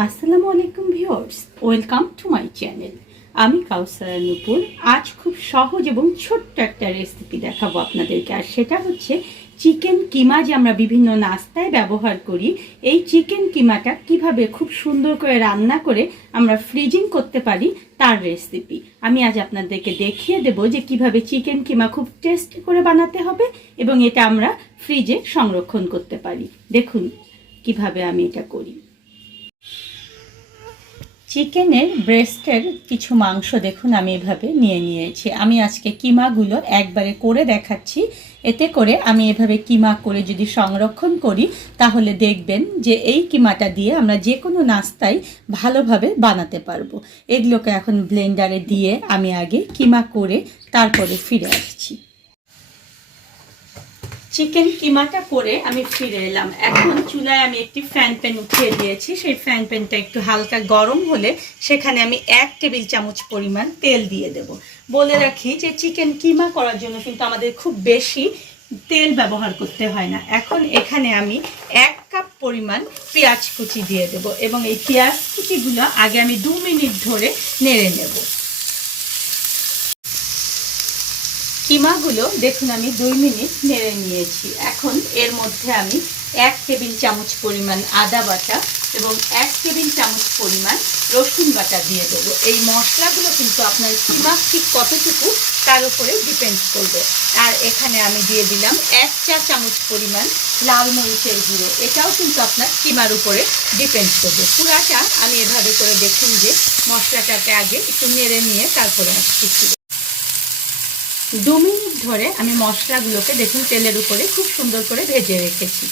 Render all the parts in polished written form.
আসসালামু আলাইকুম viewers, welcome to my channel. আমি কাউসারা নুপুর। আজ খুব সহজ এবং ছোট্ট একটা রেসিপি দেখাবো আপনাদেরকে, আর সেটা হচ্ছে চিকেন কিমা। যে আমরা বিভিন্ন নাস্তায় ব্যবহার করি, এই চিকেন কিমাটা কিভাবে খুব সুন্দর করে রান্না করে আমরা ফ্রিজিং করতে পারি তার রেসিপি আমি আজ আপনাদেরকে দেখিয়ে দেব, যে কিভাবে চিকেন কিমা খুব টেস্টি করে বানাতে হবে এবং এটা আমরা ফ্রিজে সংরক্ষণ করতে পারি। দেখুন কিভাবে আমি এটা করি। চিকেনের ব্রেস্টের কিছু মাংস দেখুন আমি এভাবে নিয়ে নিয়েছি। আমি আজকে কিমাগুলো একবারে করে দেখাচ্ছি। এতে করে আমি এভাবে কিমা করে যদি সংরক্ষণ করি, তাহলে দেখবেন যে এই কিমাটা দিয়ে আমরা যে কোনো নাস্তায় ভালোভাবে বানাতে পারবো। এগুলোকে এখন ব্লেন্ডারে দিয়ে আমি আগে কিমা করে তারপরে ফিরে আসছি। চিকেন কিমাটা করে আমি ফিরে এলাম। এখন চুলায় আমি একটি ফ্রাইং প্যান উঠিয়ে দিয়েছি। সেই ফ্রাইং প্যানটা একটু হালকা গরম হলে সেখানে আমি 1 টেবিল চামচ পরিমাণ তেল দিয়ে দেব। বলে রাখি যে চিকেন কিমা করার জন্য কিন্তু আমাদের খুব বেশি তেল ব্যবহার করতে হয় না। এখন এখানে আমি 1 কাপ পরিমাণ পেঁয়াজ কুচি দিয়ে দেব এবং এই পেঁয়াজ কুচিগুলো আগে আমি 2 মিনিট ধরে নেড়ে নেব। কিমাগুলো দেখুন আমি 2 মিনিট নেড়ে নিয়েছি। এখন এর মধ্যে আমি 1 টেবিল চামচ পরিমাণ আদা বাটা এবং 1 টেবিল চামচ পরিমাণ রসুন বাটা দিয়ে দেবো। এই মশলাগুলো কিন্তু আপনার কিমা ঠিক কতটুকু তার উপরে ডিপেন্ড করবে। আর এখানে আমি দিয়ে দিলাম 1 চা চামচ পরিমাণ লাল মরিচের গুঁড়ো। এটাও কিন্তু আপনার কিমার উপরে ডিপেন্ড করবে। পুরাটা আমি এভাবে করে দেখুন যে মশলাটাকে আগে একটু নেড়ে নিয়ে তারপরে আসছি। 2 মিনিট ধরে আমি মশলাগুলোকে দেখুন তেলের উপরে খুব সুন্দর করে ভেজে রেখেছি।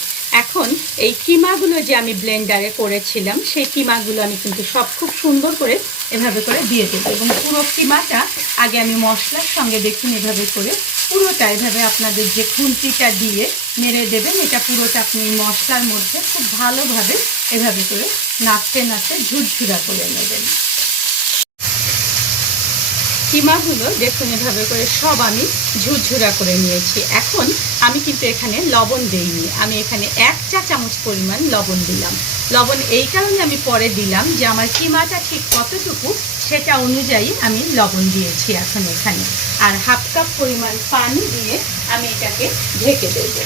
এখন এই কিমাগুলো যে আমি ব্লেন্ডারে করেছিলাম, সেই কিমাগুলো আমি কিন্তু সব খুব সুন্দর করে এভাবে করে দিয়ে দেবো এবং পুরো কিমাটা আগে আমি মশলার সঙ্গে দেখুন এভাবে করে পুরোটা এভাবে আপনাদের যে খুন্তিটা দিয়ে নেড়ে দেবেন, এটা পুরোটা আপনি মশলার মধ্যে খুব ভালোভাবে এভাবে করে নাড়তে নাড়তে ঝুরঝুরা করে নেবেন। কিমাগুলো দেখুন এভাবে করে সব আমি ঝুরঝুরা করে নিয়েছি। এখন আমি কিন্তু এখানে লবণ দিইনি, আমি এখানে 1 চা চামচ পরিমাণ লবণ দিলাম। লবণ এই কারণে আমি পরে দিলাম যে আমার কিমাটা ঠিক কতটুকু সেটা অনুযায়ী আমি লবণ দিয়েছি এখন এখানে। আর 1/2 কাপ পরিমাণ পানি দিয়ে আমি এটাকে ঢেকে দেবো।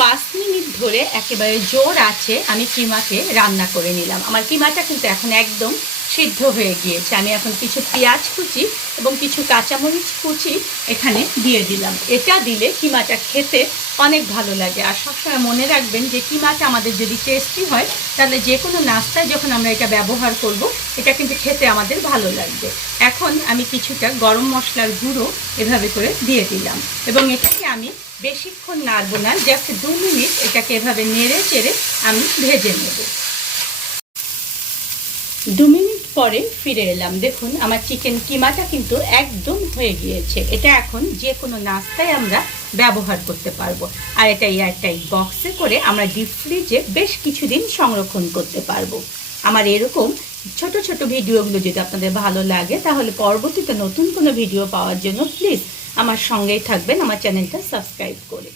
5 মিনিট ধরে একেবারে জোর আছে আমি কিমাকে রান্না করে নিলাম। আমার কিমাটা কিন্তু এখন একদম সিদ্ধ হয়ে গিয়েছে। আমি এখন কিছু পেঁয়াজ কুচি এবং কিছু কাঁচামরিচ কুচি এখানে দিয়ে দিলাম। এটা দিলে কিমাটা খেতে অনেক ভালো লাগে। আর সবসময় মনে রাখবেন যে কিমাটা আমাদের যদি টেস্টি হয়, তাহলে যে কোনো নাস্তায় যখন আমরা এটা ব্যবহার করব, এটা কিন্তু খেতে আমাদের ভালো লাগবে। এখন আমি কিছুটা গরম মশলার গুঁড়ো এভাবে করে দিয়ে দিলাম এবং এটাকে আমি বেশিক্ষণ নাড়বো না, জাস্ট 2 মিনিট এটাকে এভাবে নেড়ে চেড়ে আমি ভেজে নেব। 2 মিনিট পরে ফিরে এলাম। দেখুন আমার চিকেন কিমাটা কিন্তু একদম হয়ে গিয়েছে। এটা এখন যে কোনো নাস্তায় আমরা ব্যবহার করতে পারবো। আর এটা এয়ারটাইট বক্সে করে আমরা ডিপ ফ্রিজে বেশ কিছুদিন সংরক্ষণ করতে পারবো। আমার এরকম ছোট ছোট ভিডিওগুলো যদি আপনাদের ভালো লাগে, তাহলে পরবর্তীতে নতুন কোনো ভিডিও পাওয়ার জন্য প্লিজ আমার সঙ্গেই থাকবেন, আমার চ্যানেলটা সাবস্ক্রাইব করে।